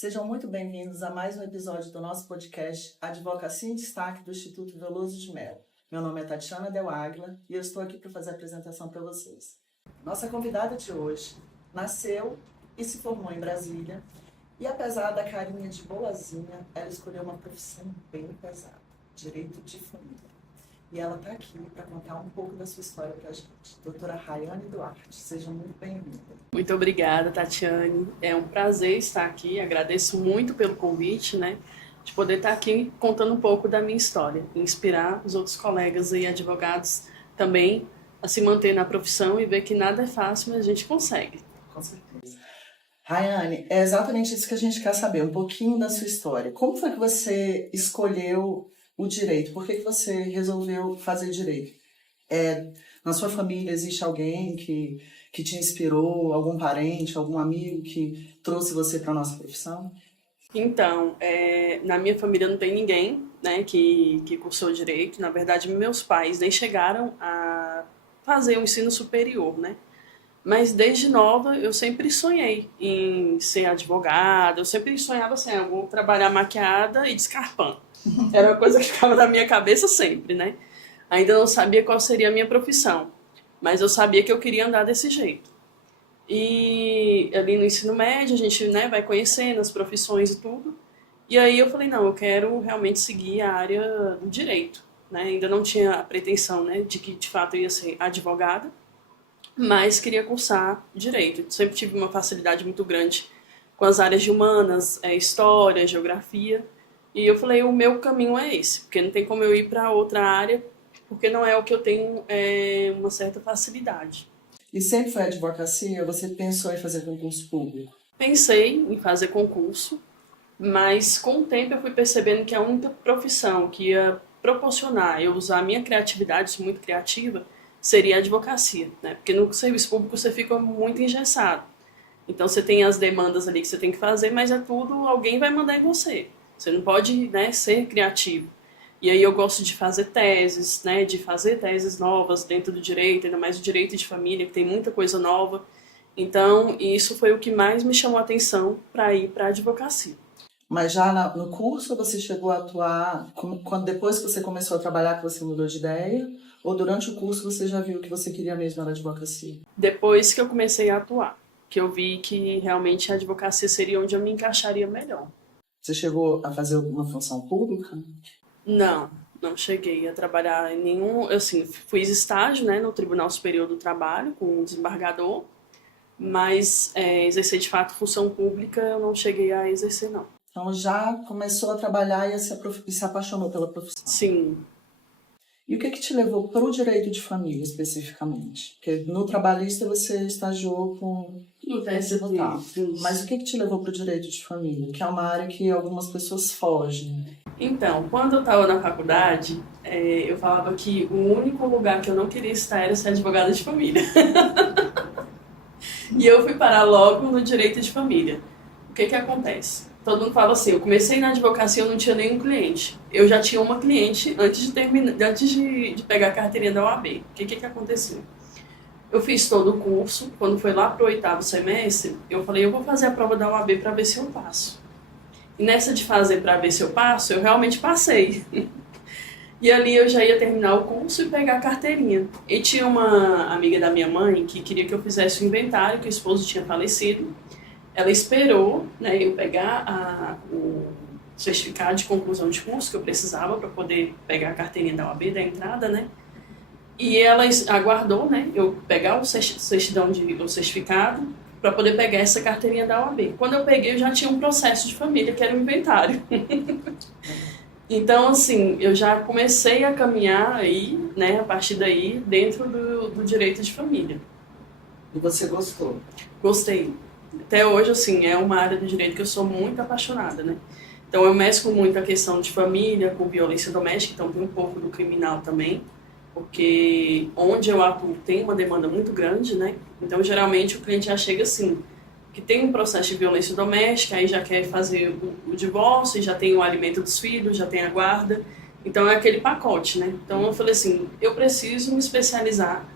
Sejam muito bem-vindos a mais um episódio do nosso podcast Advocacia em Destaque do Instituto Veloso de Mello. Meu nome é Tatiana Del Águila e eu estou aqui para fazer a apresentação para vocês. Nossa convidada de hoje nasceu e se formou em Brasília e, apesar da carinha de boazinha, ela escolheu uma profissão bem pesada, direito de família. E ela está aqui para contar um pouco da sua história para a gente. Doutora Rayane Duarte, seja muito bem-vinda. Muito obrigada, Tatiane. É um prazer estar aqui. Agradeço muito pelo convite, de poder estar aqui contando um pouco da minha história, inspirar os outros colegas e advogados também a se manter na profissão e ver que nada é fácil, mas a gente consegue. Com certeza. Rayane, é exatamente isso que a gente quer saber, um pouquinho da sua história. Como foi que você escolheu o direito? Por que você resolveu fazer direito? Na sua família existe alguém que te inspirou, algum parente, algum amigo que trouxe você para a nossa profissão? Então, na minha família não tem ninguém, que cursou direito. Na verdade, meus pais nem chegaram a fazer o ensino superior, Mas desde nova eu sempre sonhei em ser advogada, eu sempre sonhava assim, eu vou trabalhar maquiada e descarpando. Era uma coisa que ficava na minha cabeça sempre, Ainda não sabia qual seria a minha profissão, mas eu sabia que eu queria andar desse jeito. E ali no ensino médio a gente vai conhecendo as profissões e tudo. E aí eu falei, não, eu quero realmente seguir a área do direito. Ainda não tinha a pretensão de que de fato eu ia ser advogada, mas queria cursar direito. Eu sempre tive uma facilidade muito grande com as áreas de humanas, história, geografia. E eu falei, o meu caminho é esse, porque não tem como eu ir para outra área, porque não é o que eu tenho uma certa facilidade. E sempre foi advocacia? Você pensou em fazer concurso público? Pensei em fazer concurso, mas com o tempo eu fui percebendo que a única profissão que ia proporcionar eu usar a minha criatividade, sou muito criativa, seria a advocacia, Porque no serviço público você fica muito engessado. Então você tem as demandas ali que você tem que fazer, mas é tudo, alguém vai mandar em você. Você não pode ser criativo. E aí eu gosto de fazer teses, de fazer teses novas dentro do direito, ainda mais o direito de família, que tem muita coisa nova. Então, isso foi o que mais me chamou a atenção para ir para a advocacia. Mas já no curso você chegou a atuar, depois que você começou a trabalhar, que você mudou de ideia? Ou durante o curso você já viu que você queria mesmo na advocacia? Depois que eu comecei a atuar, que eu vi que realmente a advocacia seria onde eu me encaixaria melhor. Você chegou a fazer alguma função pública? Não cheguei a trabalhar em nenhum... fiz estágio no Tribunal Superior do Trabalho, com um desembargador, mas exercer de fato função pública eu não cheguei a exercer, não. Então já começou a trabalhar e se apaixonou pela profissão? Sim. E o que te levou para o direito de família, especificamente? Porque no trabalhista você estagiou com tributário. Mas o que te levou para o direito de família? Que é uma área que algumas pessoas fogem. Então, quando eu estava na faculdade, eu falava que o único lugar que eu não queria estar era ser advogada de família. E eu fui parar logo no direito de família. O que acontece? Todo mundo fala assim, eu comecei na advocacia, eu não tinha nenhum cliente. Eu já tinha uma cliente antes de pegar a carteirinha da OAB. O que aconteceu? Eu fiz todo o curso, quando foi lá para o 8º semestre, eu falei, eu vou fazer a prova da OAB para ver se eu passo. E nessa de fazer para ver se eu passo, eu realmente passei. E ali eu já ia terminar o curso e pegar a carteirinha. E tinha uma amiga da minha mãe que queria que eu fizesse o inventário, que o esposo tinha falecido. Ela esperou eu pegar o certificado de conclusão de curso que eu precisava para poder pegar a carteirinha da OAB, da entrada, E ela aguardou, eu pegar o certificado para poder pegar essa carteirinha da OAB. Quando eu peguei, eu já tinha um processo de família, que era o inventário. Então, assim, eu já comecei a caminhar aí, a partir daí, dentro do direito de família. E você gostou? Gostei. Até hoje, assim, é uma área do direito que eu sou muito apaixonada, Então, eu mesclo muito a questão de família com violência doméstica, então tem um pouco do criminal também, porque onde eu atuo tem uma demanda muito grande, Então, geralmente, o cliente já chega assim, que tem um processo de violência doméstica, aí já quer fazer o divórcio, já tem o alimento dos filhos, já tem a guarda, então é aquele pacote, Então, eu falei assim, eu preciso me especializar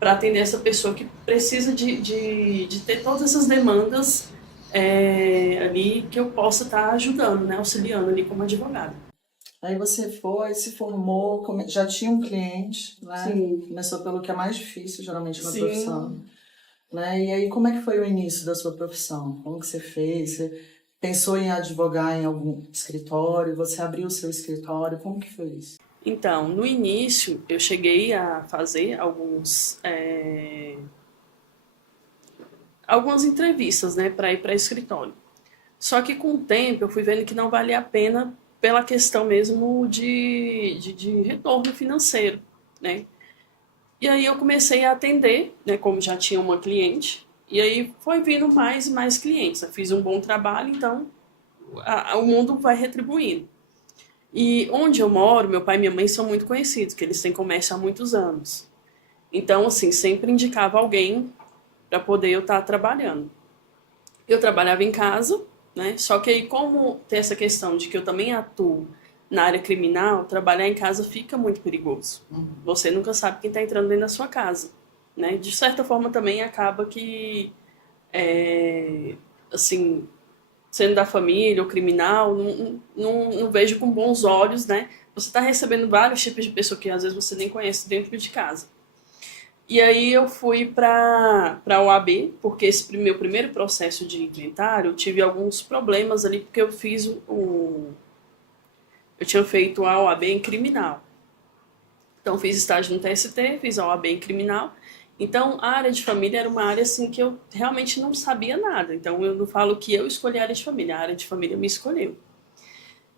para atender essa pessoa que precisa de ter todas essas demandas ali que eu possa estar ajudando, né, auxiliando ali como advogada. Aí você foi, se formou, já tinha um cliente, né? Sim. Começou pelo que é mais difícil, geralmente, na Sim. profissão. Né? E aí, como é que foi o início da sua profissão? Como que você fez? Você pensou em advogar em algum escritório? Você abriu o seu escritório? Como que foi isso? Então, no início, eu cheguei a fazer algumas entrevistas, né, para ir para escritório. Só que com o tempo eu fui vendo que não valia a pena pela questão mesmo de retorno financeiro, né? E aí eu comecei a atender, né, como já tinha uma cliente, e aí foi vindo mais e mais clientes. Eu fiz um bom trabalho, então o mundo vai retribuindo. E onde eu moro, meu pai e minha mãe são muito conhecidos, que eles têm comércio há muitos anos. Então, assim, sempre indicava alguém para poder eu estar trabalhando. Eu trabalhava em casa, né? Só que aí, como tem essa questão de que eu também atuo na área criminal, trabalhar em casa fica muito perigoso. Você nunca sabe quem está entrando dentro da sua casa, né? De certa forma, também acaba que, assim, sendo da família ou criminal, não vejo com bons olhos, né? Você está recebendo vários tipos de pessoa que às vezes você nem conhece dentro de casa. E aí eu fui para a OAB, porque esse meu primeiro processo de inventário, eu tive alguns problemas ali, porque eu fiz eu tinha feito a OAB em criminal. Então fiz estágio no TST, fiz a OAB em criminal. Então a área de família era uma área assim que eu realmente não sabia nada. Então eu não falo que eu escolhi a área de família, a área de família me escolheu.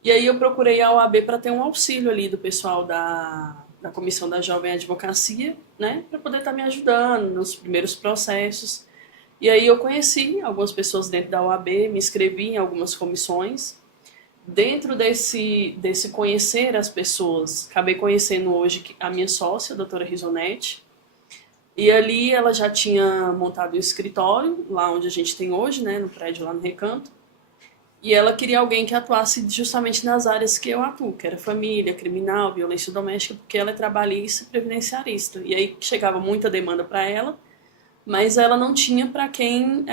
E aí eu procurei a OAB para ter um auxílio ali do pessoal da Comissão da Jovem Advocacia, né, para poder estar me ajudando nos primeiros processos. E aí eu conheci algumas pessoas dentro da OAB, me inscrevi em algumas comissões. Dentro desse conhecer as pessoas, acabei conhecendo hoje a minha sócia, a doutora Risonetti, e ali ela já tinha montado um escritório, lá onde a gente tem hoje, né, no prédio lá no Recanto. E ela queria alguém que atuasse justamente nas áreas que eu atuo, que era família, criminal, violência doméstica, porque ela é trabalhista e previdenciarista. E aí chegava muita demanda para ela, mas ela não tinha para quem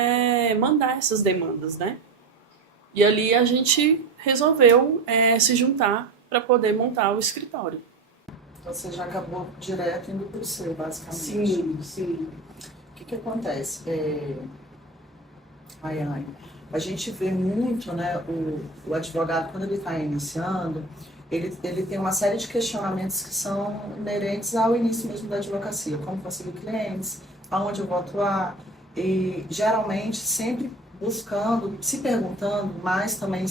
mandar essas demandas, né? E ali a gente resolveu se juntar para poder montar o escritório. Você já acabou direto indo para o seu, basicamente. Sim, sim. O que acontece? A gente vê muito, né, o advogado, quando ele está iniciando, ele tem uma série de questionamentos que são inerentes ao início mesmo da advocacia. Como conseguir clientes, aonde eu vou atuar, e geralmente sempre buscando, se perguntando, mas também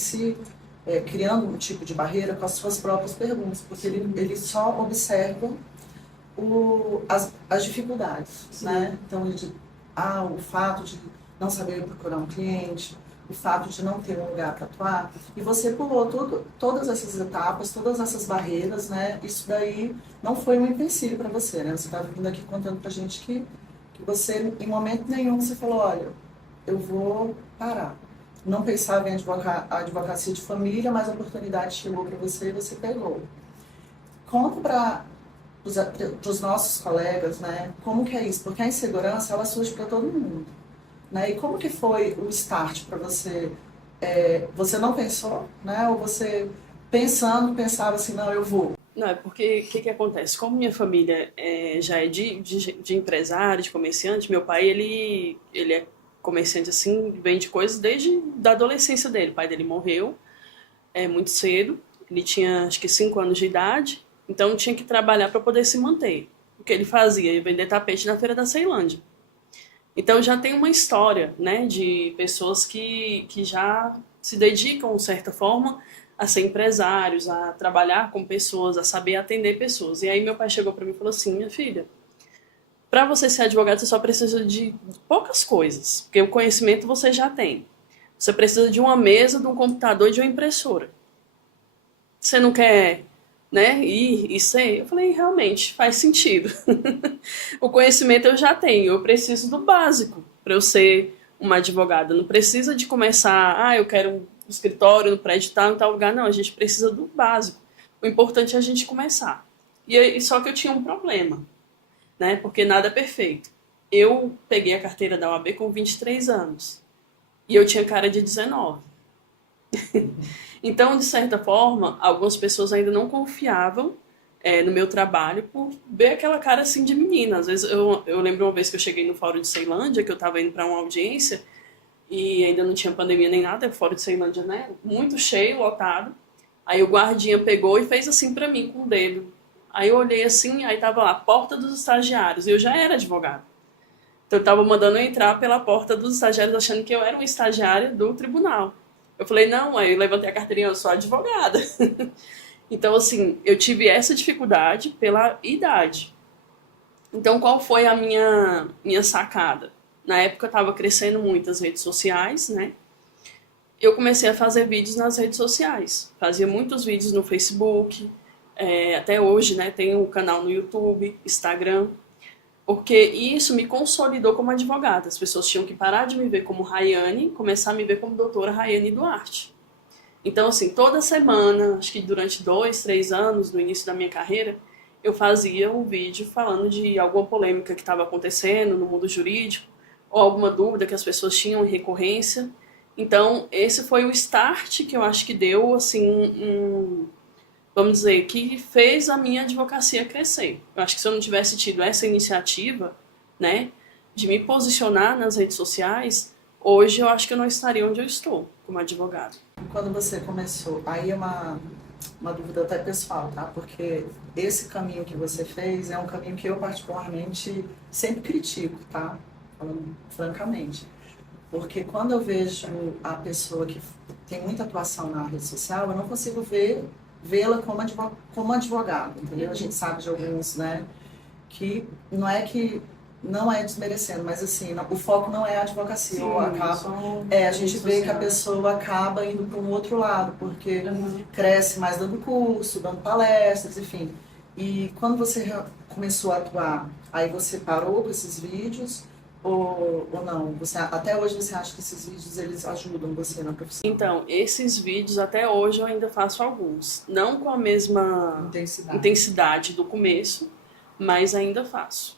criando um tipo de barreira com as suas próprias perguntas, porque ele só observa as dificuldades, né? Então, o fato de não saber procurar um cliente, o fato de não ter um lugar para atuar, e você pulou todas essas etapas, todas essas barreiras, né? Isso daí não foi um empecilho para você, né? Você estava vindo aqui contando para a gente que você, em momento nenhum, você falou, olha, eu vou parar. Não pensava em a advocacia de família, mas a oportunidade chegou para você e você pegou. Conta para os nossos colegas, né, como que é isso, porque a insegurança, ela surge para todo mundo, né, e como que foi o start para você? Você não pensou, né, ou você pensava assim, não, eu vou? Não, é porque o que acontece? Como minha família já é de empresário, de comerciante, meu pai ele é comerciante assim, vende coisas desde da adolescência dele. O pai dele morreu muito cedo, ele tinha acho que 5 anos de idade, então tinha que trabalhar para poder se manter. O que ele fazia? Ia vender tapete na feira da Ceilândia. Então já tem uma história, né, de pessoas que já se dedicam, de certa forma, a ser empresários, a trabalhar com pessoas, a saber atender pessoas. E aí meu pai chegou para mim e falou assim, minha filha, para você ser advogado você só precisa de poucas coisas, porque o conhecimento você já tem. Você precisa de uma mesa, de um computador e de uma impressora. Você não quer, né, ir e ser? Eu falei, realmente, faz sentido. O conhecimento eu já tenho, eu preciso do básico para eu ser uma advogada. Não precisa de começar, eu quero um escritório no prédio tal, em tal lugar. Não, a gente precisa do básico. O importante é a gente começar. E só que eu tinha um problema, né, porque nada é perfeito. Eu peguei a carteira da OAB com 23 anos. e eu tinha cara de 19. Então, de certa forma, algumas pessoas ainda não confiavam no meu trabalho por ver aquela cara assim de menina. Às vezes, eu lembro uma vez que eu cheguei no Fórum de Ceilândia, que eu estava indo para uma audiência, e ainda não tinha pandemia nem nada, o Fórum de Ceilândia, né? Muito cheio, lotado. Aí o guardinha pegou e fez assim para mim, com o dedo. Aí eu olhei assim, aí tava lá, porta dos estagiários, e eu já era advogada. Então eu tava mandando eu entrar pela porta dos estagiários, achando que eu era uma estagiária do tribunal. Eu falei, não, aí eu levantei a carteirinha, eu sou advogada. Então, assim, eu tive essa dificuldade pela idade. Então, qual foi a minha sacada? Na época eu estava crescendo muito as redes sociais, né? Eu comecei a fazer vídeos nas redes sociais. Fazia muitos vídeos no Facebook, até hoje, né? Tenho um canal no YouTube, Instagram, porque isso me consolidou como advogada. As pessoas tinham que parar de me ver como Rayane, começar a me ver como doutora Rayane Duarte. Então, assim, toda semana, acho que durante 2, 3 anos, no início da minha carreira, eu fazia um vídeo falando de alguma polêmica que estava acontecendo no mundo jurídico, ou alguma dúvida que as pessoas tinham em recorrência. Então, esse foi o start que eu acho que deu, assim, vamos dizer, que fez a minha advocacia crescer. Eu acho que se eu não tivesse tido essa iniciativa, né, de me posicionar nas redes sociais, hoje eu acho que eu não estaria onde eu estou como advogada. Quando você começou, aí é uma dúvida até pessoal, tá? Porque esse caminho que você fez é um caminho que eu particularmente sempre critico, tá? Falando francamente. Porque quando eu vejo a pessoa que tem muita atuação na rede social, eu não consigo vê-la como advogada, entendeu? A gente sabe de alguns, né, que não é desmerecendo, mas assim, o foco não é a advocacia. Sim, a gente vê que a pessoa acaba indo para um outro lado, porque cresce mais dando curso, dando palestras, enfim. E quando você começou a atuar, aí você parou com esses vídeos ou não? Até hoje você acha que esses vídeos eles ajudam você na profissão? Então, esses vídeos até hoje eu ainda faço alguns. Não com a mesma intensidade do começo, mas ainda faço.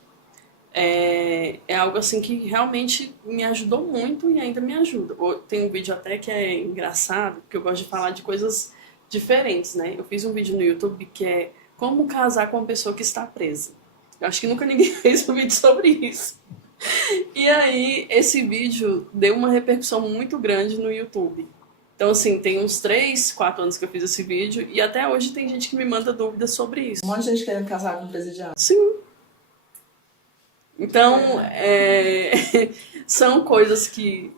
É algo assim que realmente me ajudou muito e ainda me ajuda. Tem um vídeo até que é engraçado, porque eu gosto de falar de coisas diferentes, né? Eu fiz um vídeo no YouTube que é como casar com uma pessoa que está presa. Eu acho que nunca ninguém fez um vídeo sobre isso. E aí, esse vídeo deu uma repercussão muito grande no YouTube. Então, assim, tem uns 3, 4 anos que eu fiz esse vídeo e até hoje tem gente que me manda dúvidas sobre isso. Um monte de gente querendo casar com um presidiário. Sim. Então, são coisas que...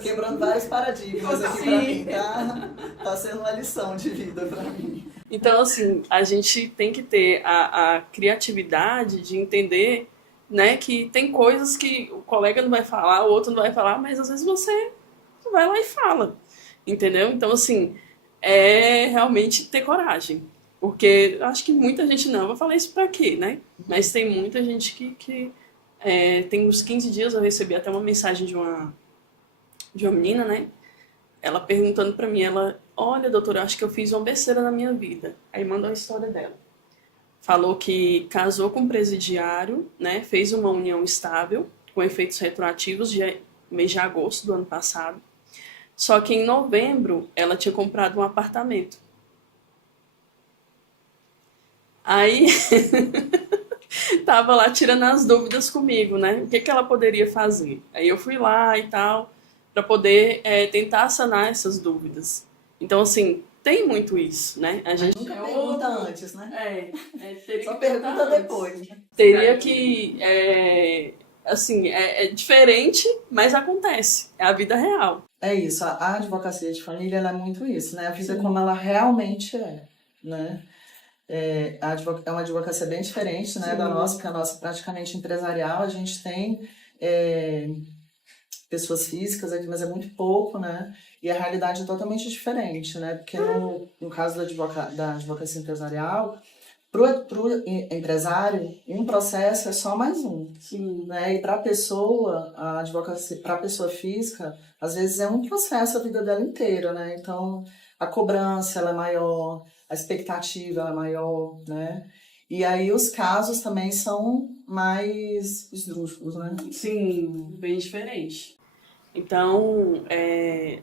Quebrando vários paradigmas aqui pra mim, tá? Tá sendo uma lição de vida pra mim. Então, assim, a gente tem que ter a criatividade de entender, né, que tem coisas que o colega não vai falar, o outro não vai falar, mas às vezes você vai lá e fala, entendeu? Então, assim, é realmente ter coragem. Porque eu acho que muita gente não, vou falar isso pra quê, né? Mas tem muita gente que tem uns 15 dias eu recebi até uma mensagem de uma menina, né? Ela perguntando pra mim, olha, doutora, acho que eu fiz uma besteira na minha vida. Aí mandou a história dela. Falou que casou com um presidiário, né? Fez uma união estável, com efeitos retroativos de mês de agosto do ano passado. Só que em novembro ela tinha comprado um apartamento. Aí tava lá tirando as dúvidas comigo, né? O que ela poderia fazer? Aí eu fui lá e tal, para poder tentar sanar essas dúvidas. Então, assim, tem muito isso, né? A gente nunca pergunta antes, né? Teria Só que pergunta depois. Teria que... assim, é diferente, mas acontece. É a vida real. É isso, a advocacia de família ela é muito isso, né? A vida como ela realmente é, né? É uma advocacia bem diferente, né, da nossa, porque a nossa é praticamente empresarial, a gente tem pessoas físicas aqui, mas é muito pouco, né? E a realidade é totalmente diferente, né? Porque no caso da advocacia empresarial, pro empresário, um processo é só mais um. Sim. Né? E para a pessoa, a advocacia, para a pessoa física, às vezes é um processo a vida dela inteira, né? Então, a cobrança ela é maior, a expectativa ela é maior, né? E aí os casos também são mais esdrúxulos, né? Sim, bem diferente. Então,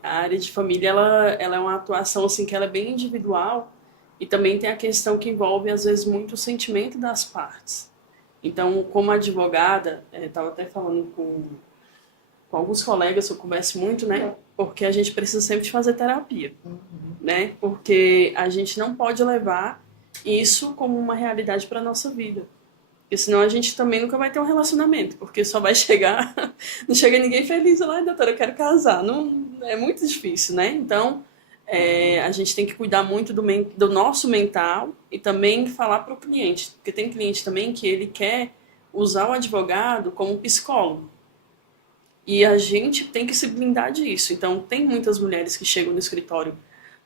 a área de família, ela é uma atuação assim, que ela é bem individual e também tem a questão que envolve, às vezes, muito o sentimento das partes. Então, como advogada, estava até falando com alguns colegas que eu converso muito, né? Porque a gente precisa sempre de fazer terapia, né? Porque a gente não pode levar isso como uma realidade para a nossa vida. Porque senão a gente também nunca vai ter um relacionamento, porque só vai chegar, não chega ninguém feliz lá, doutora, eu quero casar. Não, é muito difícil, né? Então, a gente tem que cuidar muito do nosso mental e também falar para o cliente, porque tem cliente também que ele quer usar o advogado como psicólogo. E a gente tem que se blindar disso. Então, tem muitas mulheres que chegam no escritório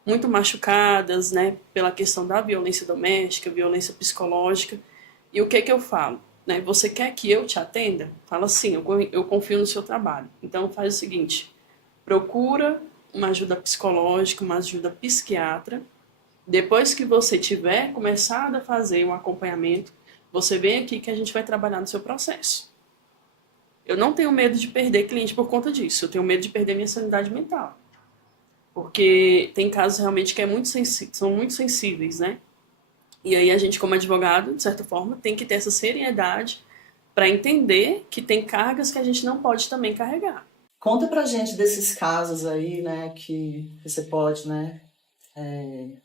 muito machucadas, né, pela questão da violência doméstica, violência psicológica. E o que que eu falo? Né? Você quer que eu te atenda? Fala assim, eu confio no seu trabalho. Então, faz o seguinte, procura uma ajuda psicológica, uma ajuda psiquiatra. Depois que você tiver começado a fazer um acompanhamento, você vem aqui que a gente vai trabalhar no seu processo. Eu não tenho medo de perder cliente por conta disso. Eu tenho medo de perder minha sanidade mental. Porque tem casos realmente que são muito sensíveis, né? E aí a gente, como advogado, de certa forma, tem que ter essa seriedade para entender que tem cargas que a gente não pode também carregar. Conta pra gente desses casos aí, né, que você pode, né,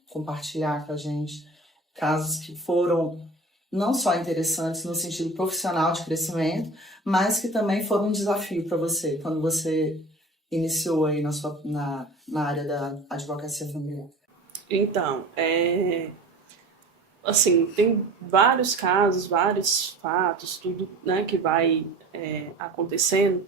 compartilhar com a gente. Casos que foram não só interessantes no sentido profissional de crescimento, mas que também foram um desafio para você, quando você iniciou aí na área da advocacia familiar. Então, assim, tem vários casos, vários fatos, tudo, né, que vai acontecendo.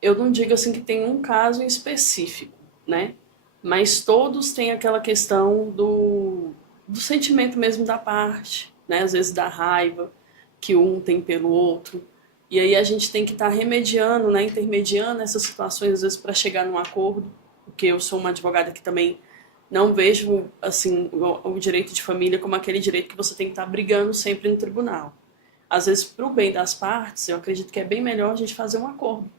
Eu não digo assim que tem um caso em específico, né? Mas todos têm aquela questão do sentimento mesmo da parte, né? Às vezes da raiva que um tem pelo outro. E aí a gente tem que estar remediando, né? Intermediando essas situações, às vezes, para chegar num acordo. Porque eu sou uma advogada que também não vejo assim o direito de família como aquele direito que você tem que estar brigando sempre no tribunal. Às vezes, para o bem das partes, eu acredito que é bem melhor a gente fazer um acordo.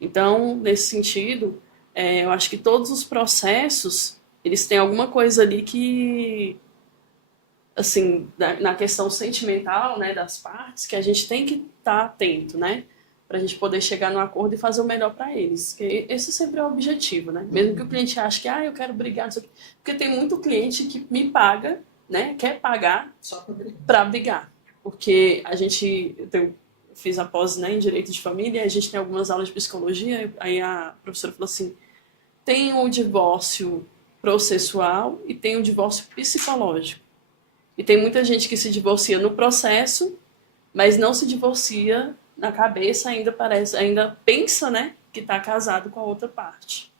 Então, nesse sentido, eu acho que todos os processos, eles têm alguma coisa ali que, assim, na questão sentimental, né, das partes, que a gente tem que estar atento, né, para a gente poder chegar no acordo e fazer o melhor para eles. Que esse sempre é o objetivo, né? Mesmo que o cliente ache que, eu quero brigar, não sei o quê. Porque tem muito cliente que me paga, né, quer pagar para brigar. Porque a gente, fiz a pós, né, em Direito de Família, a gente tem algumas aulas de psicologia, aí a professora falou assim, tem o divórcio processual e tem o divórcio psicológico. E tem muita gente que se divorcia no processo, mas não se divorcia na cabeça, ainda pensa, né, que está casado com a outra parte.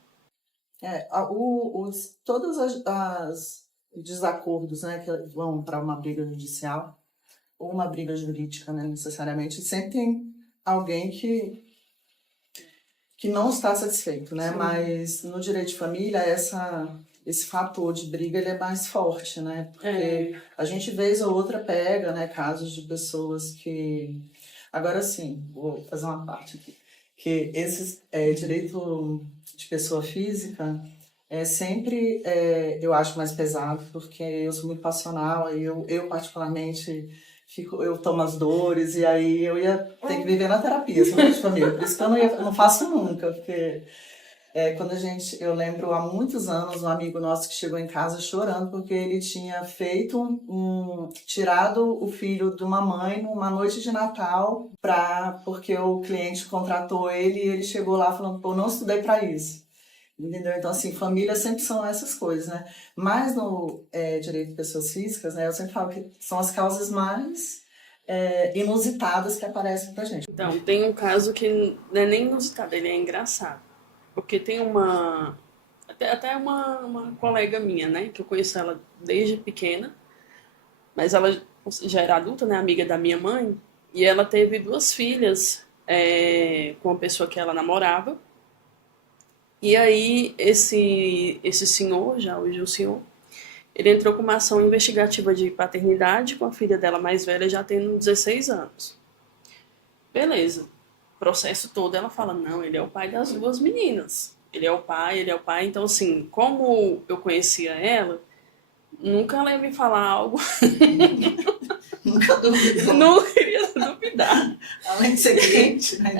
Todos as desacordos, né, que vão para uma briga judicial, ou uma briga jurídica, né, necessariamente, sempre tem alguém que não está satisfeito, né? Sim. Mas no direito de família, esse fator de briga ele é mais forte, né? Porque a gente, vez ou outra, pega, né, casos de pessoas que... Agora sim, vou fazer uma parte aqui. Que direito de pessoa física sempre eu acho mais pesado, porque eu sou muito passional, e eu particularmente... eu tomo as dores, e aí eu ia ter que viver na terapia, assim, de família. Por isso que eu não faço nunca, porque eu lembro há muitos anos, um amigo nosso que chegou em casa chorando, porque ele tinha tirado o filho de uma mãe numa noite de Natal, porque o cliente contratou ele, e ele chegou lá falando, pô, não estudei para isso. Entendeu? Então, assim, família sempre são essas coisas, né? Mas no direito de pessoas físicas, né, eu sempre falo que são as causas mais inusitadas que aparecem pra gente. Então, tem um caso que não é nem inusitado, ele é engraçado. Porque tem até uma colega minha, né, que eu conheço ela desde pequena, mas ela já era adulta, né, amiga da minha mãe, e ela teve 2 filhas com uma pessoa que ela namorava. E aí, esse senhor, já hoje o senhor, ele entrou com uma ação investigativa de paternidade com a filha dela mais velha já tendo 16 anos. Beleza. processo todo ela fala, não, ele é o pai das duas meninas. Ele é o pai. Então, assim, como eu conhecia ela, nunca ela ia me falar algo. Nunca duvidou. Não queria duvidar. Além de ser cliente, né?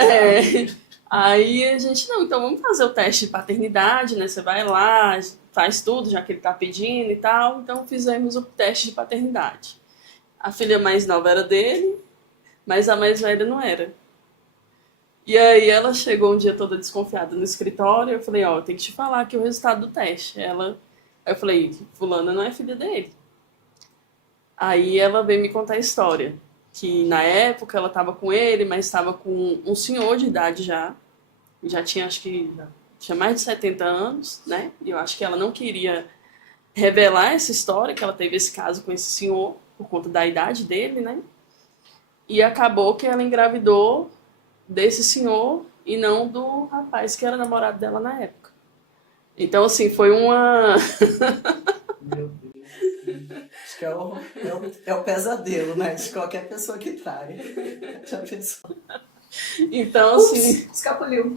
Aí a gente, não, então vamos fazer o teste de paternidade, né? Você vai lá, faz tudo, já que ele tá pedindo e tal. Então fizemos o teste de paternidade. A filha mais nova era dele, mas a mais velha não era. E aí ela chegou um dia toda desconfiada no escritório, eu falei, ó, tem que te falar aqui o resultado do teste. Aí eu falei, fulana não é filha dele. Aí ela veio me contar a história, que na época ela estava com ele, mas estava com um senhor de idade já tinha, acho que, tinha mais de 70 anos, né? E eu acho que ela não queria revelar essa história, que ela teve esse caso com esse senhor, por conta da idade dele, né? E acabou que ela engravidou desse senhor e não do rapaz que era namorado dela na época. Então, assim, foi uma... Meu Deus. Acho que é o pesadelo, né? De qualquer pessoa que trai. Já pensou? Então, assim... Escapuliu.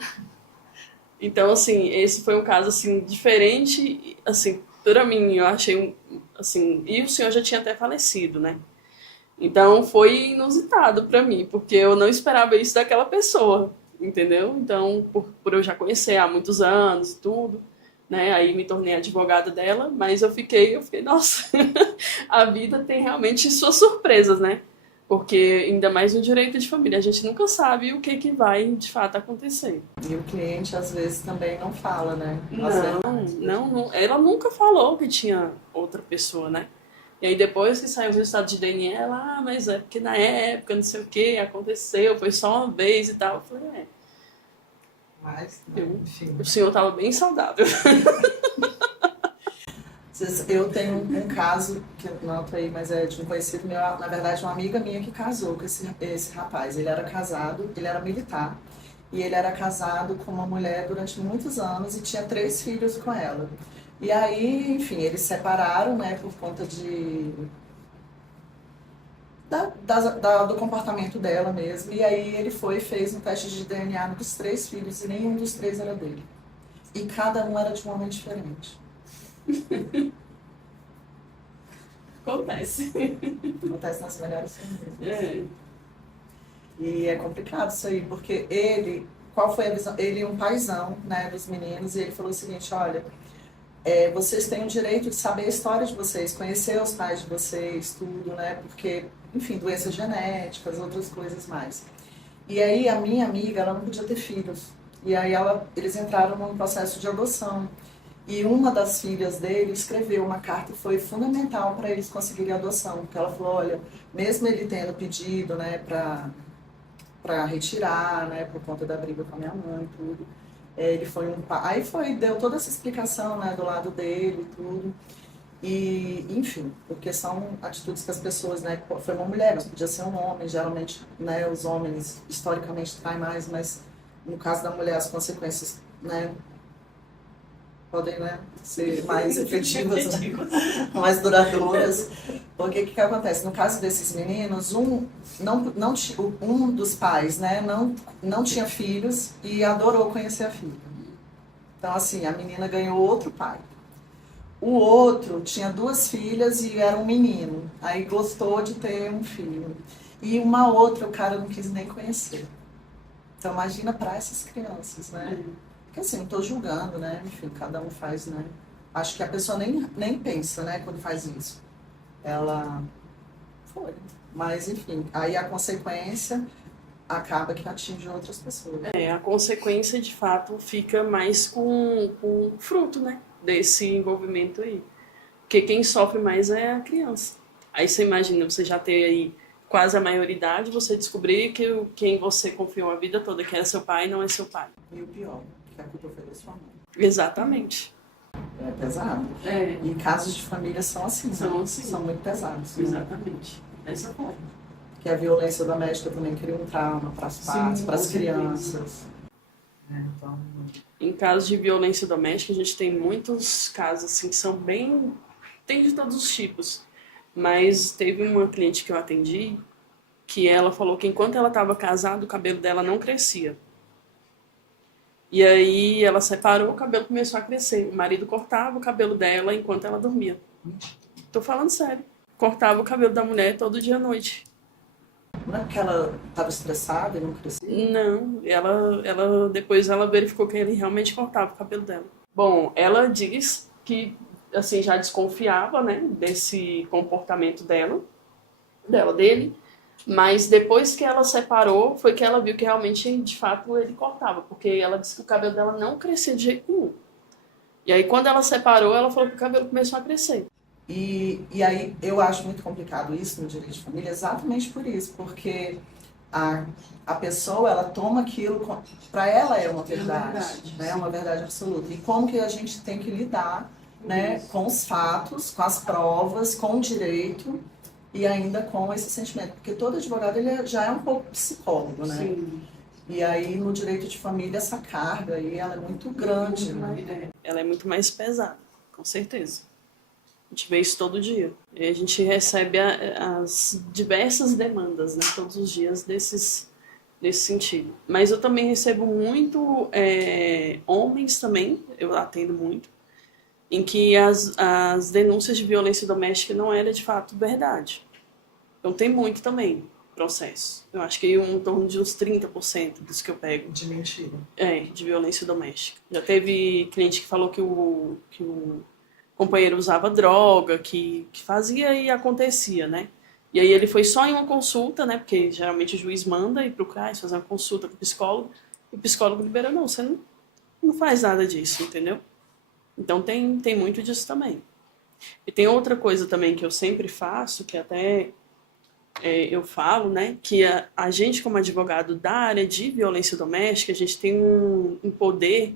Então, assim, esse foi um caso, assim, diferente, assim, para mim, eu achei, assim... E o senhor já tinha até falecido, né? Então, foi inusitado para mim, porque eu não esperava isso daquela pessoa, entendeu? Então, por eu já conhecer há muitos anos e tudo, né? Aí me tornei advogada dela, mas eu fiquei, nossa, a vida tem realmente suas surpresas, né? Porque ainda mais no direito de família, a gente nunca sabe o que vai de fato acontecer. E o cliente às vezes também não fala, né? Não, ela nunca falou que tinha outra pessoa, né? E aí depois que saiu o resultado de DNA, ela, mas é porque na época, não sei o que, aconteceu, foi só uma vez e tal. Eu falei, Mas, enfim. O senhor estava bem saudável. Eu tenho um caso, que eu noto aí, mas é de um conhecido meu, na verdade uma amiga minha que casou com esse rapaz. Ele era casado, ele era militar, e ele era casado com uma mulher durante muitos anos e tinha 3 filhos com ela. E aí, enfim, eles se separaram, né, por conta do comportamento dela mesmo. E aí ele foi e fez um teste de DNA dos 3 filhos e nenhum dos 3 era dele. E cada um era de um homem diferente. Acontece. Acontece nas melhores famílias. E é complicado isso aí, porque qual foi a visão? Ele é um paizão, né, dos meninos, e ele falou o seguinte, olha, vocês têm o direito de saber a história de vocês, conhecer os pais de vocês, tudo, né, porque, enfim, doenças genéticas, outras coisas mais. E aí a minha amiga, ela não podia ter filhos, e aí eles entraram num processo de adoção. E uma das filhas dele escreveu uma carta que foi fundamental para eles conseguirem a adoção, porque ela falou, olha, mesmo ele tendo pedido, né, para retirar, né, por conta da briga com a minha mãe e tudo, ele foi deu toda essa explicação, né, do lado dele e tudo, e enfim, porque são atitudes que as pessoas, né, foi uma mulher, mas podia ser um homem, geralmente, né, os homens historicamente traem mais, mas no caso da mulher as consequências, né, podem, né, ser mais efetivas, mais duradouras. Porque o que acontece? No caso desses meninos, um dos pais, né, não tinha filhos e adorou conhecer a filha. Então, assim, a menina ganhou outro pai. O outro tinha 2 filhas e era um menino. Aí gostou de ter um filho. E uma outra o cara não quis nem conhecer. Então, imagina para essas crianças, né? Porque assim, não estou julgando, né? Enfim, cada um faz, né? Acho que a pessoa nem pensa, né, quando faz isso. Ela foi. Mas, enfim, aí a consequência acaba que atinge outras pessoas. A consequência, de fato, fica mais com o fruto, né, desse envolvimento aí. Porque quem sofre mais é a criança. Aí você imagina, você já ter aí quase a maioridade, você descobrir que quem você confiou a vida toda, que era seu pai, não é seu pai. E o pior, que a culpa foi da sua mãe. Exatamente. É pesado. E casos de família são assim, são muito pesados. Exatamente. Dessa forma. Que a violência doméstica também cria um trauma para as partes, para as crianças. Então... Em casos de violência doméstica, a gente tem muitos casos assim, que são tem de todos os tipos. Mas teve uma cliente que eu atendi que ela falou que enquanto ela estava casada, o cabelo dela não crescia. E aí ela separou, o cabelo começou a crescer. O marido cortava o cabelo dela enquanto ela dormia. Tô falando sério. Cortava o cabelo da mulher todo dia à noite. Não é porque ela estava estressada e não crescia? Não, depois ela verificou que ele realmente cortava o cabelo dela. Bom, ela diz que assim já desconfiava, né, desse comportamento dele, mas depois que ela separou, foi que ela viu que realmente, de fato, ele cortava, porque ela disse que o cabelo dela não crescia de jeito nenhum. E aí, quando ela separou, ela falou que o cabelo começou a crescer. E aí eu acho muito complicado isso no direito de família exatamente por isso, porque a pessoa, ela toma aquilo, para ela é uma verdade, né? É uma verdade absoluta. E como que a gente tem que lidar, né, com os fatos, com as provas, com o direito e ainda com esse sentimento, porque todo advogado ele já é um pouco psicólogo, né? Sim. E aí no direito de família essa carga aí ela é muito grande, né? Ela é muito mais pesada, com certeza. A gente vê isso todo dia. E a gente recebe as diversas demandas, né, todos os dias nesse sentido. Mas eu também recebo muito homens também, eu atendo muito, em que as denúncias de violência doméstica não eram de fato verdade. Então tem muito também processo. Eu acho que em torno de uns 30% dos que eu pego. De mentira. De violência doméstica. Já teve cliente que falou que o companheiro usava droga, que fazia e acontecia, né? E aí ele foi só em uma consulta, né? Porque geralmente o juiz manda ir pro CRAS fazer uma consulta com o psicólogo, e o psicólogo libera, não, você não faz nada disso, entendeu? Então tem muito disso também. E tem outra coisa também que eu sempre faço, que até eu falo, né? Que a gente, como advogado da área de violência doméstica, a gente tem um poder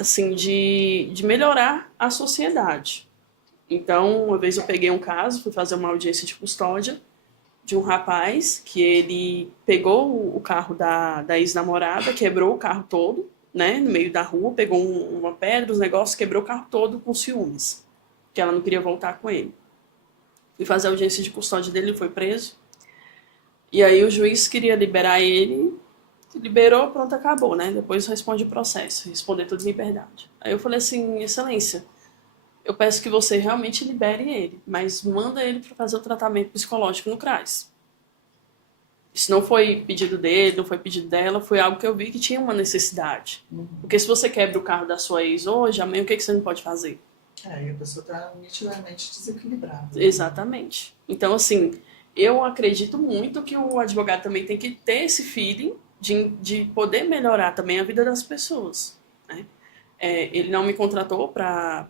assim, de melhorar a sociedade. Então, uma vez eu peguei um caso, fui fazer uma audiência de custódia de um rapaz que ele pegou o carro da ex-namorada, quebrou o carro todo, né, no meio da rua, pegou uma pedra, os negócios, quebrou o carro todo com ciúmes, que ela não queria voltar com ele. Fui fazer a audiência de custódia dele, ele foi preso. E aí o juiz queria liberar ele, liberou, pronto, acabou, né? Depois responde o processo, responder tudo em liberdade. Aí eu falei assim, excelência, eu peço que você realmente libere ele, mas manda ele para fazer o tratamento psicológico no CRAS. Isso não foi pedido dele, não foi pedido dela, foi algo que eu vi que tinha uma necessidade. Porque se você quebra o carro da sua ex hoje, amanhã o que você não pode fazer? E a pessoa está nitidamente desequilibrada. Exatamente. Então, assim, eu acredito muito que o advogado também tem que ter esse feeling de poder melhorar também a vida das pessoas, né? Ele não me contratou para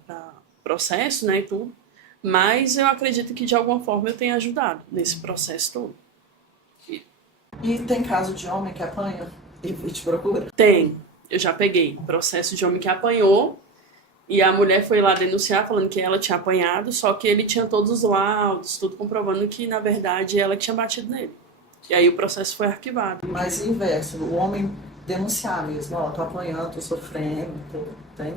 processo, né, e tudo, mas eu acredito que de alguma forma eu tenha ajudado nesse processo todo. E tem caso de homem que apanha e te procura? Tem, eu já peguei processo de homem que apanhou e a mulher foi lá denunciar falando que ela tinha apanhado, só que ele tinha todos os laudos, tudo comprovando que na verdade ela tinha batido nele. E aí o processo foi arquivado. Mas inverso, o homem denunciar mesmo, ó, tô apanhando, tô sofrendo, tem?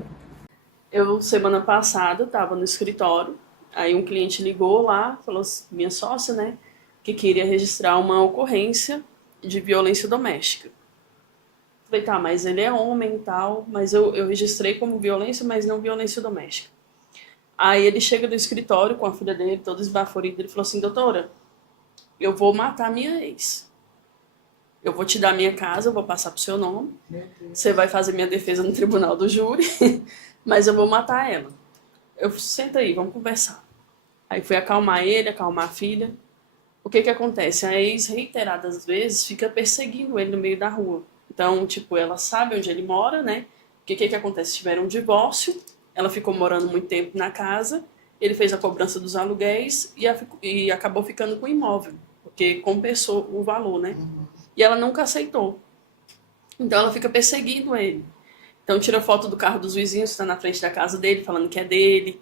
Eu, semana passada, estava no escritório, aí um cliente ligou lá, falou, minha sócia, né, que queria registrar uma ocorrência de violência doméstica. Falei, tá, mas ele é homem e tal, mas eu registrei como violência, mas não violência doméstica. Aí ele chega do escritório com a filha dele, todo esbaforido, ele falou assim, doutora, eu vou matar minha ex. Eu vou te dar minha casa, eu vou passar pro seu nome, você vai fazer minha defesa no tribunal do júri, mas eu vou matar ela. Eu senta aí, vamos conversar. Aí fui acalmar ele, acalmar a filha. O que acontece? A ex, reiteradas vezes, fica perseguindo ele no meio da rua. Então, tipo, ela sabe onde ele mora, né? O que acontece? Tiveram um divórcio, ela ficou morando muito tempo na casa, ele fez a cobrança dos aluguéis e acabou ficando com o imóvel, porque compensou o valor, né? E ela nunca aceitou. Então ela fica perseguindo ele. Então tira foto do carro dos vizinhos que está na frente da casa dele, falando que é dele.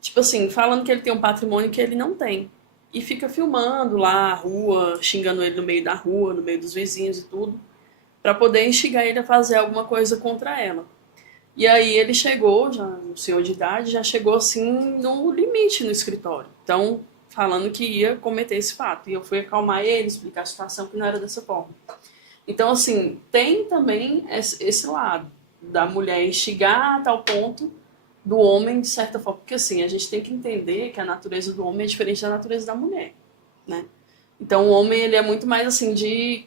Tipo assim, falando que ele tem um patrimônio que ele não tem. E fica filmando lá a rua, xingando ele no meio da rua, no meio dos vizinhos e tudo, para poder instigar ele a fazer alguma coisa contra ela. E aí ele chegou, já um senhor de idade, já chegou assim no limite no escritório. Então falando que ia cometer esse fato. E eu fui acalmar ele, explicar a situação que não era dessa forma. Então, assim, tem também esse lado da mulher instigar a tal ponto do homem, de certa forma. Porque, assim, a gente tem que entender que a natureza do homem é diferente da natureza da mulher, né? Então, o homem, ele é muito mais, assim, de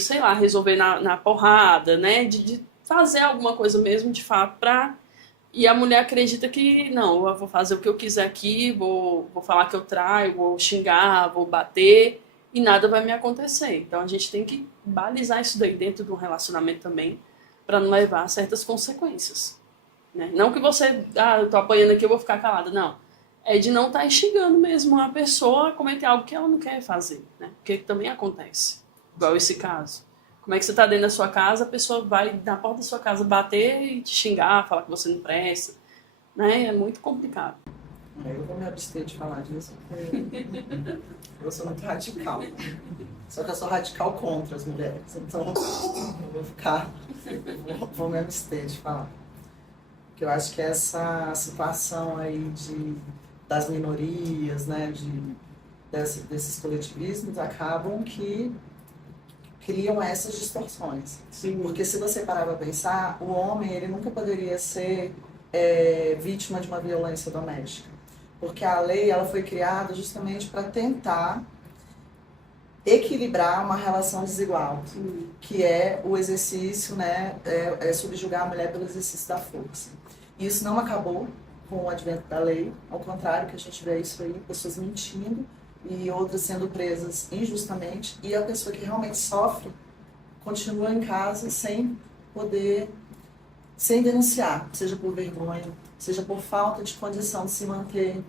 sei lá, resolver na porrada, né? De fazer alguma coisa mesmo, de fato, pra... E a mulher acredita que, não, eu vou fazer o que eu quiser aqui, vou falar que eu traio, vou xingar, vou bater, e nada vai me acontecer. Então a gente tem que balizar isso daí dentro de um relacionamento também, para não levar a certas consequências. Né? Não que você, eu tô apanhando aqui, eu vou ficar calada. Não. É de não estar instigando mesmo a pessoa a cometer algo que ela não quer fazer. Né? Porque também acontece. Igual esse caso. Como é que você está dentro da sua casa, a pessoa vai na porta da sua casa bater e te xingar, falar que você não presta. Né? É muito complicado. Eu vou me abster de falar disso, porque eu sou muito radical. Só que eu sou radical contra as mulheres. Então, eu vou me abster de falar. Porque eu acho que essa situação aí das minorias, né, desses coletivismos, acabam que criam essas distorções. Sim. Porque se você parar para pensar, o homem ele nunca poderia ser vítima de uma violência doméstica. Porque a lei ela foi criada justamente para tentar equilibrar uma relação desigual, que é o exercício, né, subjugar a mulher pelo exercício da força. E isso não acabou com o advento da lei, ao contrário, que a gente vê isso aí, pessoas mentindo e outras sendo presas injustamente, e a pessoa que realmente sofre continua em casa sem denunciar, seja por vergonha, seja por falta de condição de se manter,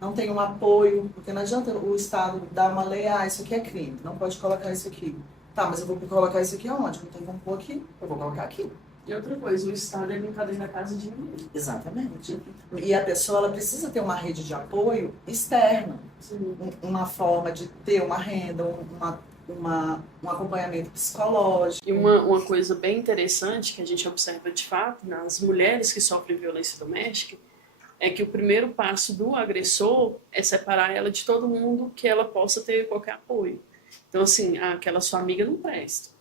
não tem um apoio, porque não adianta o Estado dar uma lei, isso aqui é crime, não pode colocar isso aqui. Tá, mas eu vou colocar isso aqui aonde? Não tem como pôr aqui, eu vou colocar aqui. E outra coisa, o Estado é brincadeira da casa de ninguém. Exatamente. E a pessoa ela precisa ter uma rede de apoio externa, uma forma de ter uma renda, um acompanhamento psicológico. E uma coisa bem interessante que a gente observa de fato nas mulheres que sofrem violência doméstica é que o primeiro passo do agressor é separar ela de todo mundo que ela possa ter qualquer apoio. Então, assim, aquela sua amiga não presta.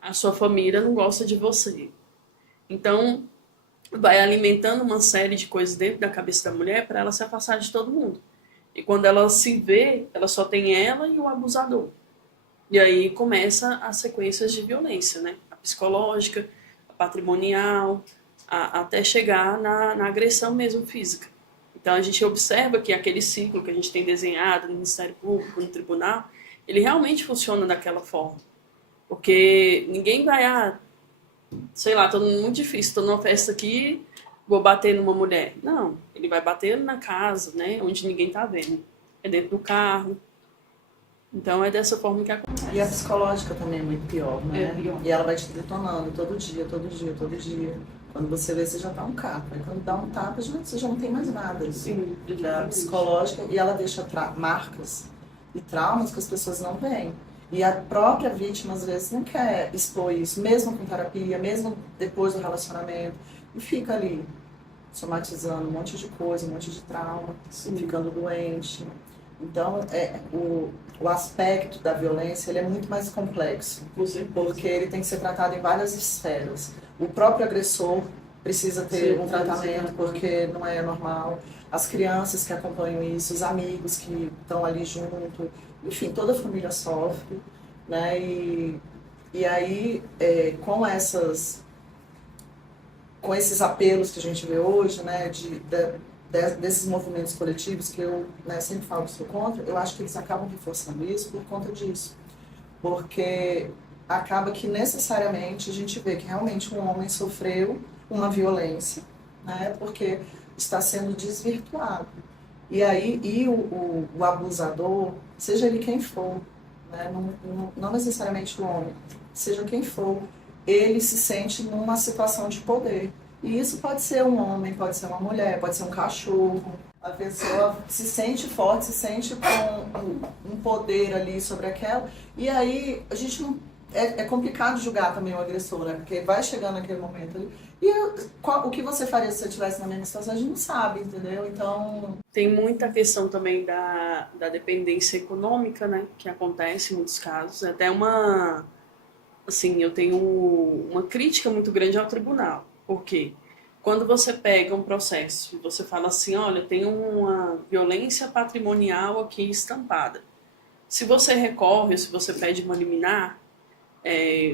A sua família não gosta de você. Então, vai alimentando uma série de coisas dentro da cabeça da mulher para ela se afastar de todo mundo. E quando ela se vê, ela só tem ela e o abusador. E aí começa as sequências de violência, né? A psicológica, a patrimonial, até chegar na agressão mesmo física. Então a gente observa que aquele ciclo que a gente tem desenhado no Ministério Público, no tribunal, ele realmente funciona daquela forma. Porque ninguém vai, sei lá, tô muito difícil, tô numa festa aqui, vou bater numa mulher. Não, ele vai bater na casa, né, onde ninguém tá vendo. É dentro do carro. Então é dessa forma que acontece. E a psicológica também é muito pior, né? É pior. E ela vai te detonando todo dia, todo dia, todo dia. Quando você vê, você já tá um capa. Aí quando dá um tapa, você já não tem mais nada. Sim, que é a psicológica, e ela deixa marcas e traumas que as pessoas não veem. E a própria vítima, às vezes, não quer expor isso, mesmo com terapia, mesmo depois do relacionamento. E fica ali, somatizando um monte de coisa, um monte de trauma, ficando doente. Então, o aspecto da violência ele é muito mais complexo, porque ele tem que ser tratado em várias esferas. O próprio agressor precisa ter um tratamento, porque não é normal. As crianças que acompanham isso, os amigos que estão ali junto, enfim, toda a família sofre, né? E aí, com esses apelos que a gente vê hoje, né, desses movimentos coletivos que eu, né, sempre falo que sou contra, eu acho que eles acabam reforçando isso por conta disso. Porque acaba que necessariamente a gente vê que realmente um homem sofreu uma violência, né, porque está sendo desvirtuado. E aí, o abusador, seja ele quem for, né, não necessariamente o homem, seja quem for, ele se sente numa situação de poder. E isso pode ser um homem, pode ser uma mulher, pode ser um cachorro. A pessoa se sente forte, se sente com um poder ali sobre aquela. E aí a gente não... é complicado julgar também o agressor, né? Porque vai chegando naquele momento ali. E o que você faria se você estivesse na mesma situação, a gente não sabe, entendeu? Então... Tem muita questão também da dependência econômica, né? Que acontece em muitos casos. É até uma... Assim, eu tenho uma crítica muito grande ao tribunal. Por quê? Quando você pega um processo e você fala assim, olha, tem uma violência patrimonial aqui estampada. Se você recorre, se você pede uma liminar,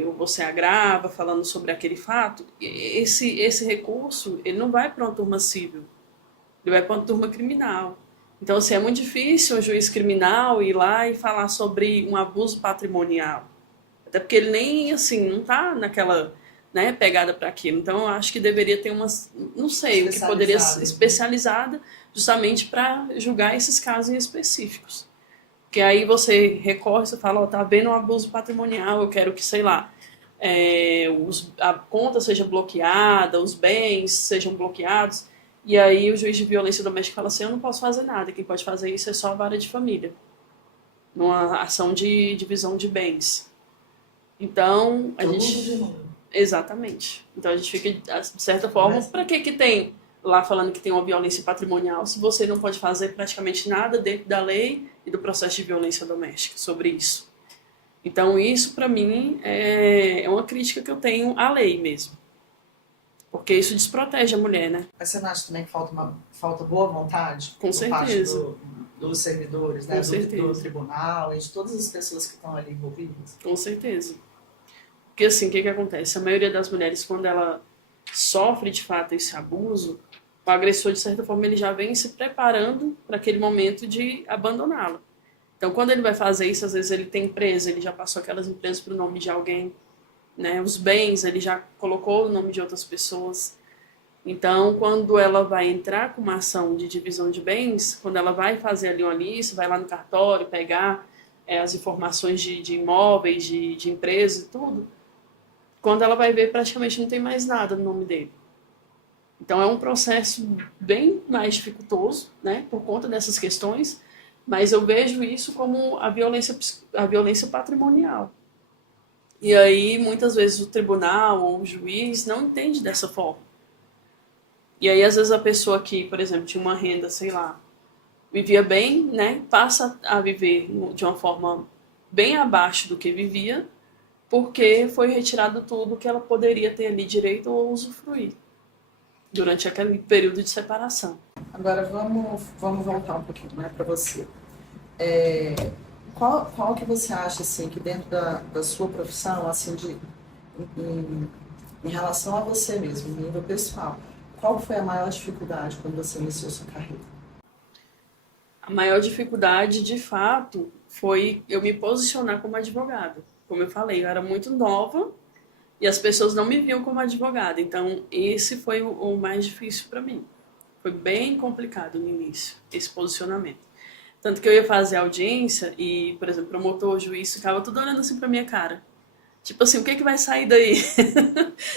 ou você agrava falando sobre aquele fato, esse recurso ele não vai para uma turma civil, ele vai para uma turma criminal. Então, assim, é muito difícil um juiz criminal ir lá e falar sobre um abuso patrimonial. Até porque ele nem, assim, não está naquela, né, pegada para aquilo. Então, eu acho que deveria ter não sei, o que poderia ser especializada justamente para julgar esses casos em específicos. Porque aí você recorre, você fala, tá havendo um abuso patrimonial, eu quero que, sei lá, a conta seja bloqueada, os bens sejam bloqueados, e aí o juiz de violência doméstica fala assim, eu não posso fazer nada, quem pode fazer isso é só a vara de família, numa ação de divisão de bens. Então, a gente... Exatamente. Então a gente fica, de certa forma, para que tem lá falando que tem uma violência patrimonial se você não pode fazer praticamente nada dentro da lei e do processo de violência doméstica sobre isso? Então isso, para mim, é uma crítica que eu tenho à lei mesmo. Porque isso desprotege a mulher, né? Mas você não acha também que falta boa vontade Com certeza. Parte dos servidores, né? Do tribunal e de todas as pessoas que estão ali envolvidas? Com certeza. Porque assim, o que acontece? A maioria das mulheres, quando ela sofre de fato esse abuso, o agressor, de certa forma, ele já vem se preparando para aquele momento de abandoná-la. Então, quando ele vai fazer isso, às vezes ele tem empresa, ele já passou aquelas empresas para o nome de alguém, né? Os bens, ele já colocou o nome de outras pessoas. Então, quando ela vai entrar com uma ação de divisão de bens, quando ela vai fazer ali uma lista, vai lá no cartório pegar as informações de imóveis, de empresas e tudo, quando ela vai ver, praticamente não tem mais nada no nome dele. Então é um processo bem mais dificultoso, né, por conta dessas questões, mas eu vejo isso como a violência patrimonial. E aí, muitas vezes, o tribunal ou o juiz não entende dessa forma. E aí, às vezes, a pessoa que, por exemplo, tinha uma renda, sei lá, vivia bem, né, passa a viver de uma forma bem abaixo do que vivia, porque foi retirado tudo que ela poderia ter ali direito ou usufruir durante aquele período de separação. Agora vamos voltar um pouquinho, né, para você. Qual que você acha assim que dentro da sua profissão, assim, em relação a você mesmo, em nível pessoal, qual foi a maior dificuldade quando você iniciou sua carreira? A maior dificuldade, de fato, foi eu me posicionar como advogada. Como eu falei, eu era muito nova e as pessoas não me viam como advogada. Então, esse foi o mais difícil para mim. Foi bem complicado no início, esse posicionamento. Tanto que eu ia fazer audiência e, por exemplo, o promotor, o juiz, ficava tudo olhando assim pra minha cara. Tipo assim, o que vai sair daí?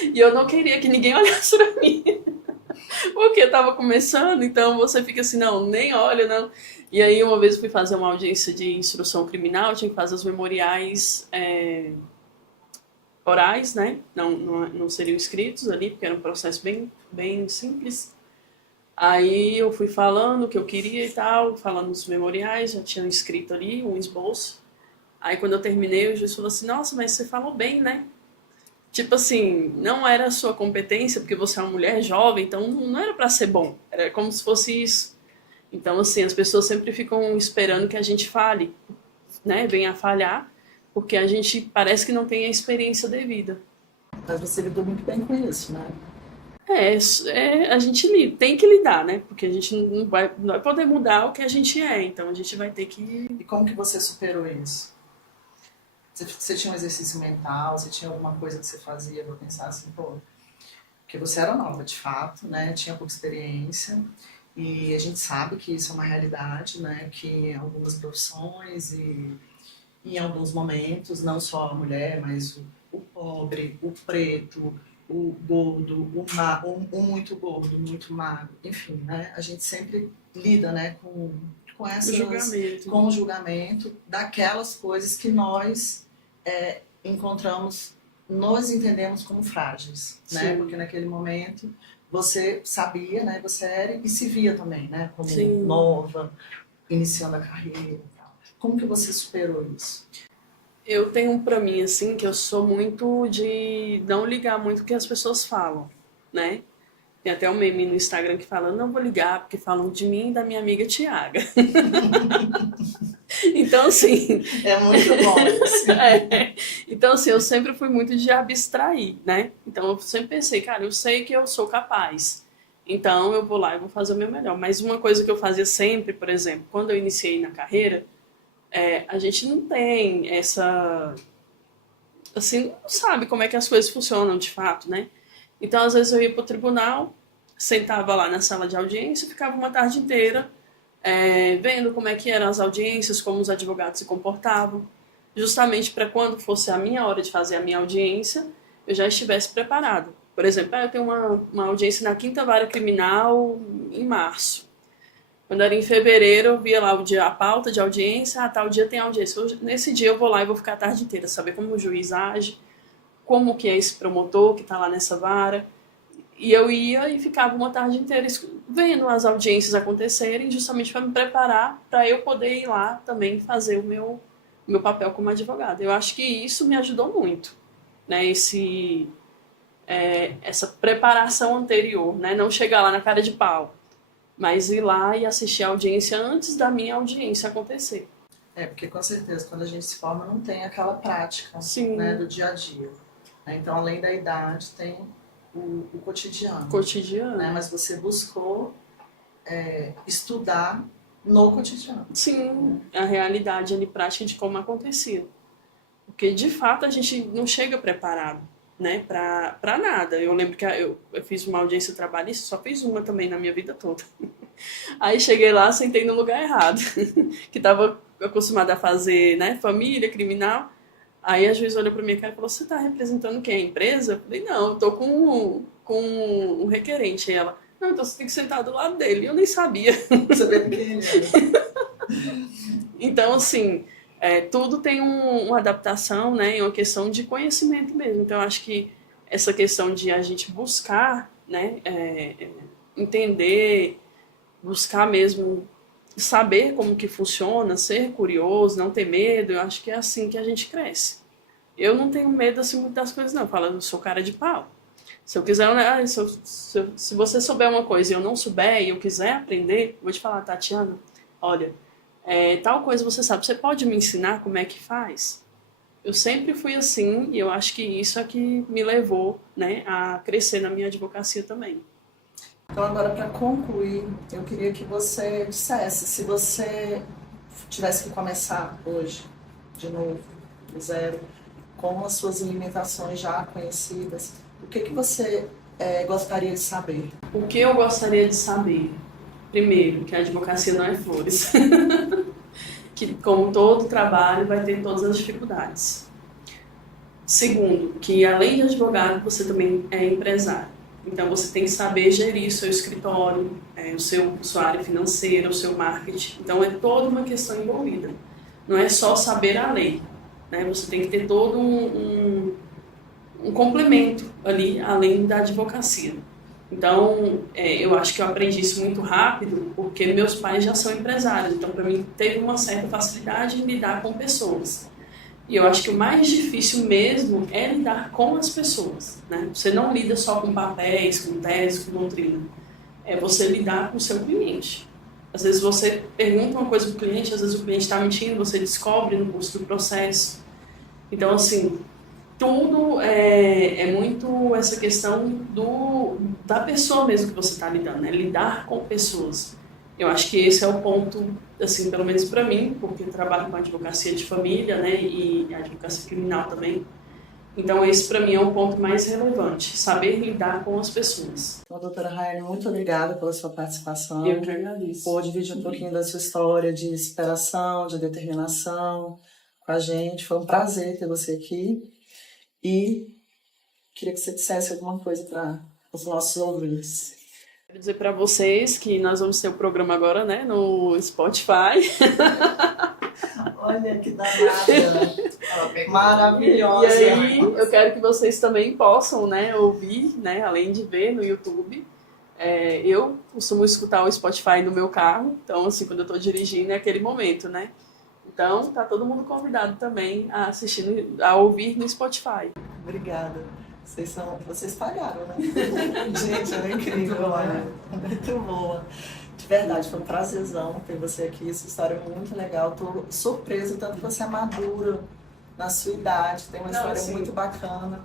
E eu não queria que ninguém olhasse pra mim. Porque eu tava começando, então você fica assim, não, nem olha, não. E aí uma vez eu fui fazer uma audiência de instrução criminal, eu tinha que fazer os memoriais orais, né? Não seriam escritos ali, porque era um processo bem simples. Aí eu fui falando o que eu queria e tal, falando dos memoriais, já tinha escrito ali um esboço. Aí quando eu terminei, o juiz falou assim, nossa, mas você falou bem, né? Tipo assim, não era a sua competência, porque você é uma mulher jovem, então não era pra ser bom, era como se fosse isso. Então, assim, as pessoas sempre ficam esperando que a gente fale, né? Venha a falhar, porque a gente parece que não tem a experiência devida. Mas você lidou muito bem com isso, né? A gente tem que lidar, né? Porque a gente não vai poder mudar o que a gente é, então a gente vai ter que... E como que você superou isso? Você tinha um exercício mental, você tinha alguma coisa que você fazia para pensar assim, pô... Porque você era nova, de fato, né? Tinha pouca experiência, e a gente sabe que isso é uma realidade, né? Que em algumas profissões e em alguns momentos, não só a mulher, mas o pobre, o preto, o gordo, o muito gordo, muito magro, enfim, né? A gente sempre lida, né, com o julgamento daquelas coisas que nós nos entendemos como frágeis, né? Sim. Porque naquele momento você sabia, né? Você era e se via também, né? Como Sim. nova, iniciando a carreira e tal. Como que você superou isso? Eu tenho pra mim, assim, que eu sou muito de não ligar muito o que as pessoas falam, né? Tem até um meme no Instagram que fala, não vou ligar porque falam de mim e da minha amiga Tiaga. Então, assim, É muito bom isso. então, assim, eu sempre fui muito de abstrair, né? Então, eu sempre pensei, cara, eu sei que eu sou capaz. Então, eu vou lá e vou fazer o meu melhor. Mas uma coisa que eu fazia sempre, por exemplo, quando eu iniciei na carreira, a gente não tem essa... Assim, não sabe como é que as coisas funcionam de fato, né? Então, às vezes eu ia para o tribunal, sentava lá na sala de audiência, ficava uma tarde inteira vendo como é que eram as audiências, como os advogados se comportavam, justamente para quando fosse a minha hora de fazer a minha audiência, eu já estivesse preparado. Por exemplo, eu tenho uma audiência na Quinta Vara Criminal em março. Quando era em fevereiro, eu via lá a pauta de audiência, tal dia tem audiência. Nesse dia eu vou lá e vou ficar a tarde inteira, saber como o juiz age, como que é esse promotor que está lá nessa vara. E eu ia e ficava uma tarde inteira vendo as audiências acontecerem, justamente para me preparar para eu poder ir lá também fazer o meu papel como advogada. Eu acho que isso me ajudou muito, né? Essa preparação anterior, né? Não chegar lá na cara de pau, mas ir lá e assistir a audiência antes da minha audiência acontecer. Porque com certeza quando a gente se forma não tem aquela prática, Sim. né, do dia a dia. Então, além da idade, tem o cotidiano. Né? Mas você buscou estudar no cotidiano. Sim, a realidade ali prática de como acontecia. Porque, de fato, a gente não chega preparado, né, pra nada. Eu lembro que eu fiz uma audiência trabalhista, só fiz uma também na minha vida toda. Aí cheguei lá, sentei no lugar errado, que estava acostumada a fazer, né, família, criminal. Aí a juíza olhou pra minha cara e falou, você tá representando quem? A empresa? Eu falei, não, eu tô com um requerente. Aí ela, não, então você tem que sentar do lado dele. Eu nem sabia. Saber quem ele era. Então, assim, tudo tem uma adaptação, né, e uma questão de conhecimento mesmo. Então, eu acho que essa questão de a gente buscar, né, entender, buscar mesmo saber como que funciona, ser curioso, não ter medo, eu acho que é assim que a gente cresce. Eu não tenho medo assim muito das coisas, não. Eu falo, eu sou cara de pau. Se eu quiser, se você souber uma coisa e eu não souber e eu quiser aprender, eu vou te falar, Tatiana, olha, tal coisa você sabe, você pode me ensinar como é que faz? Eu sempre fui assim e eu acho que isso é que me levou, né, a crescer na minha advocacia também. Então, agora, para concluir, eu queria que você dissesse, se você tivesse que começar hoje, de novo, do zero, com as suas limitações já conhecidas, o que você gostaria de saber? O que eu gostaria de saber? Primeiro, que a advocacia não é flores. Que, como todo trabalho, vai ter todas as dificuldades. Segundo, que além de advogado, você também é empresário. Então, você tem que saber gerir o seu escritório, sua área financeira, o seu marketing. Então, é toda uma questão envolvida. Não é só saber a lei, né? Você tem que ter todo um complemento ali, além da advocacia. Então, eu acho que eu aprendi isso muito rápido, porque meus pais já são empresários. Então, para mim, teve uma certa facilidade em lidar com pessoas. E eu acho que o mais difícil mesmo é lidar com as pessoas, né? Você não lida só com papéis, com teses, com doutrina. É você lidar com o seu cliente. Às vezes você pergunta uma coisa para o cliente, às vezes o cliente está mentindo, você descobre no curso do processo. Então, assim, tudo é muito essa questão da pessoa mesmo que você está lidando, né? Lidar com pessoas. Eu acho que esse é o ponto, assim, pelo menos para mim, porque eu trabalho com advocacia de família, né, e advocacia criminal também. Então, esse para mim é o ponto mais relevante, saber lidar com as pessoas. Então, doutora Rayane, muito obrigada pela sua participação. Eu que agradeço. Por dividir um pouquinho da sua história de superação, de determinação com a gente. Foi um prazer ter você aqui. E queria que você dissesse alguma coisa para os nossos ouvintes. Quero dizer para vocês que nós vamos ter o programa agora, né, no Spotify. Olha que danada! Maravilhosa. E aí, eu quero que vocês também possam, né, ouvir, né, além de ver no YouTube. Eu costumo escutar o Spotify no meu carro, então, assim, quando eu estou dirigindo é aquele momento, né? Então, tá todo mundo convidado também a assistir, a ouvir no Spotify. Obrigada. Vocês pagaram, né? Gente, é incrível, né? Muito boa. De verdade, foi um prazerzão ter você aqui. Essa história é muito legal. Tô surpresa, tanto que você é madura na sua idade. Tem uma história assim, muito bacana.